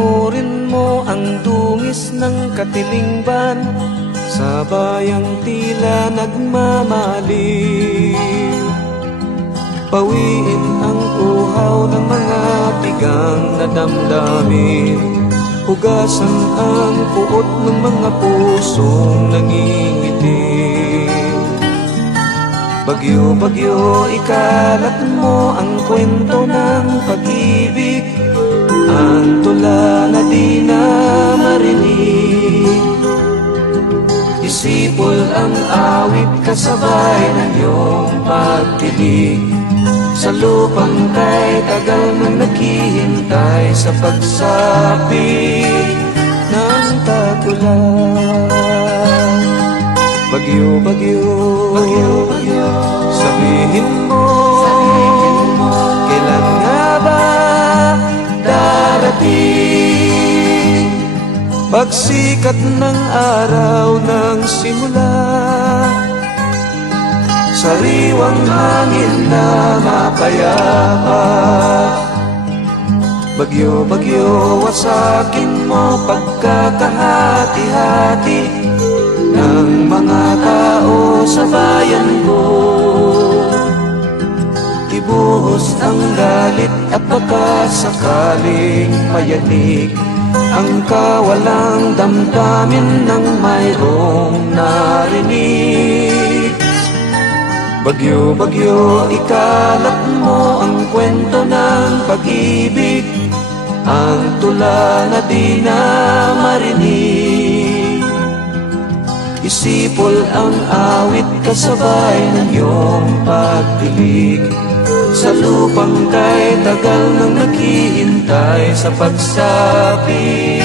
Panurin mo ang dungis ng katilingban sa bayang tila nagmamaliw. Pawiin ang uhaw ng mga tigang na damdamin, hugasan ang puot ng mga pusong nangingitim. Bagyo-bagyo, ikalat mo ang kwento ng pag-ibig, ang tula na di na marinig. Isipol ang awit kasabay ng iyong pagtilig, sa lupang kay tagal nang naghihintay sa pagsapit ng tagulan. Bagyo-bagyo, bagyo-bagyo, sabihin mo, kailan nga ba darating? Pagsikat ng araw ng simula, sariwang hangin na mapayapa. Bagyo-bagyo, wasakin mo pagkakahati-hati ng mga tao sa bayan ko. Ibuhos ang galit at baka sakaling mayanig ang kawalang damdamin ng mayroong narinig. Bagyo-bagyo, ikalat mo ang kwento ng pag-ibig, ang tula na di na marinig. Isipol ang awit kasabay ng iyong pagtilig, sa lupang kay tagal nang naghihintay sa pagsapit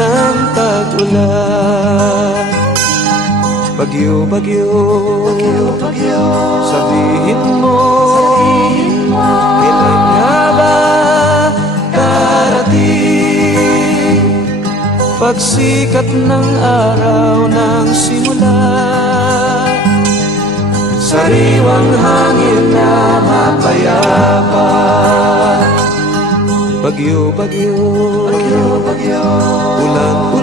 ng tag-ulan. Bagyo-bagyo, bagyo-bagyo, sabihin mo, kailan nga ba darating? Pagsikat ng araw ng simula, sariwang hangin na mapayapa. Bagyo-bagyo, bagyo-bagyo, ulan-ulan,